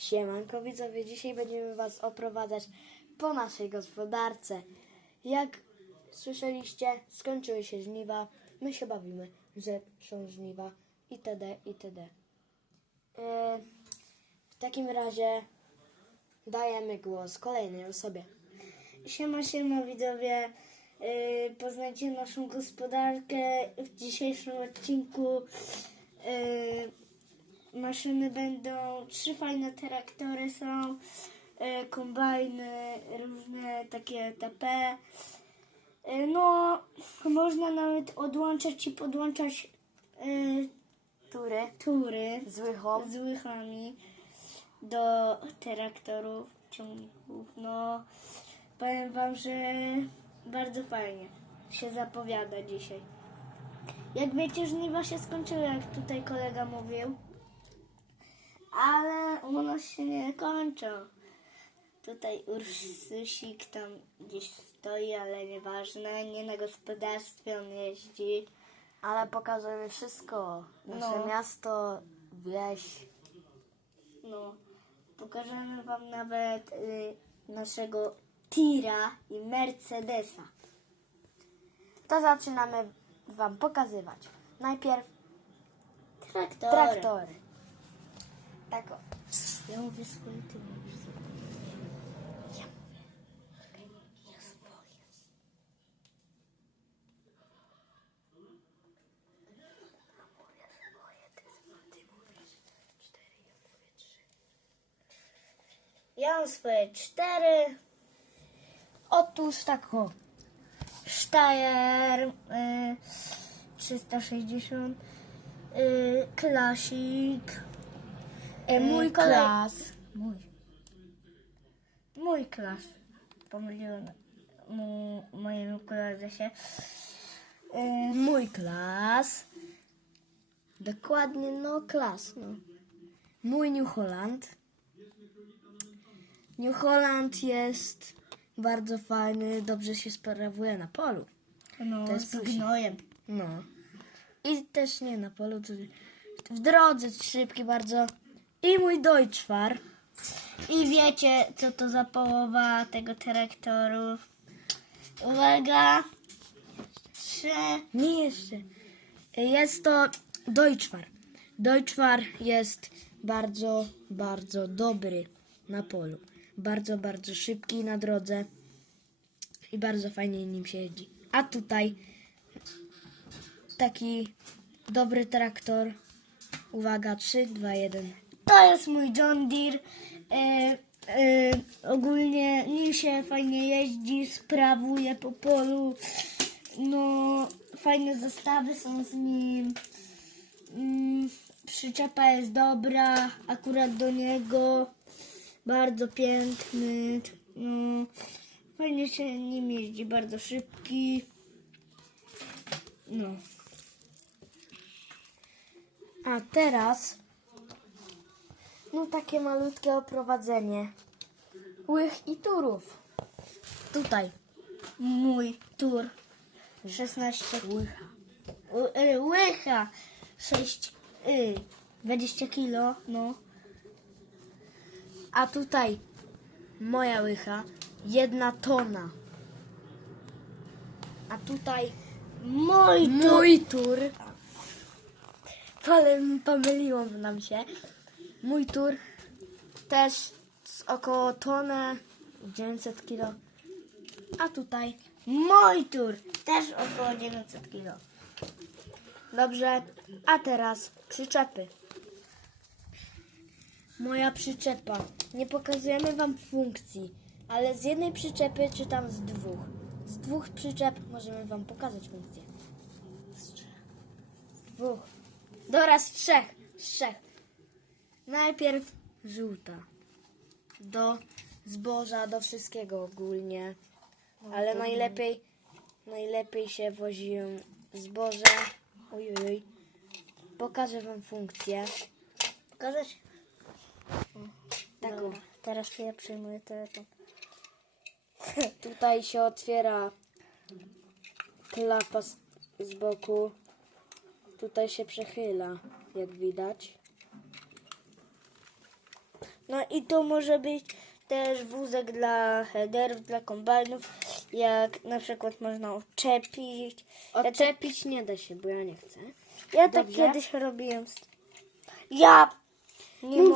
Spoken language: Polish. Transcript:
Siemanko widzowie, dzisiaj będziemy Was oprowadzać po naszej gospodarce. Jak słyszeliście, skończyły się żniwa, my się bawimy, że są żniwa itd. itd. E, w takim razie dajemy głos kolejnej osobie. Siema, siema widzowie. Yy, poznajcie naszą gospodarkę. W dzisiejszym odcinku yy, maszyny będą, trzy fajne traktory są, yy, kombajny, różne takie TP. Yy, no, można nawet odłączać i podłączać yy, Tury tury z łychami do traktorów, ciągników. No, powiem wam, że bardzo fajnie się zapowiada dzisiaj. Jak wiecie, żniwa się skończyły, jak tutaj kolega mówił. Ale u nas się nie kończą. Tutaj Ursusik tam gdzieś stoi, ale nieważne. Nie na gospodarstwie on jeździ. Ale pokażemy wszystko. Nasze No. miasto, wieś. No, pokażemy Wam nawet y, naszego Tira i Mercedesa. To zaczynamy Wam pokazywać. Najpierw Traktory. traktory. Tak o. Ja mówię swoje, ty mówisz swoje. Ja mówię. Ja swoje. Ja mówię swoje, ty, ty mówisz cztery, ja mówię trzy. Ja mam swoje cztery. Otóż tak o. Steyr y, 360 y, Klasik y, mój Y, kolej... klas. Mój. Mój klas. Pomyliłem mu, mojemu koledze się. Y, Mój klas. Dokładnie, no klas, no. Mój New Holland. New Holland jest bardzo fajny, dobrze się sprawuje na polu. no, To jest z gnojem. No. I też nie na polu, to w drodze szybki bardzo. I mój Deutschfar. I wiecie, co to za połowa tego traktoru. Uwaga. Trzy. Nie jeszcze. Jest to Deutschfar. Deutschfar jest bardzo, bardzo dobry na polu. Bardzo, bardzo szybki na drodze i bardzo fajnie nim się jeździ. A tutaj taki dobry traktor. Uwaga, 3, 2, 1. To jest mój John Deere. E, e, ogólnie nim się fajnie jeździ, sprawuje po polu. No, fajne zestawy są z nim. Mm, przyczepa jest dobra, akurat do niego. Bardzo piękny. No, fajnie się nim jeździ, bardzo szybki. No. A teraz no takie malutkie oprowadzenie łych i turów. Tutaj Mój tur 16 łycha. U- y, łycha 6 y, 20 kilo, no. A tutaj moja łycha jedna tona. A tutaj Mój tur mój tur. Ale pomyliło nam się. Mój tur też z około tonę 900 kilo. A tutaj mój tur też około 900 kilo. Dobrze, a teraz przyczepy. Moja przyczepa. Nie pokazujemy Wam funkcji, ale z jednej przyczepy czy tam z dwóch. Z dwóch przyczep możemy Wam pokazać funkcję. Z trzech. Z dwóch. Dobra, z trzech. Z trzech. Najpierw żółta. Do zboża, do wszystkiego ogólnie. Ale najlepiej, najlepiej się wozi zboże. Oj, oj, oj. Pokażę Wam funkcję. Pokazać? Taką. Dobra, teraz ja przejmuję telefon. Tutaj się otwiera klapa z, z boku. Tutaj się przechyla, jak widać. No i to może być też wózek dla headerów, dla kombajnów, jak na przykład można odczepić. Ja, tak- Odczepić nie da się, bo ja nie chcę. ja tak Dobrze. kiedyś robiłem. Ja nie mogę.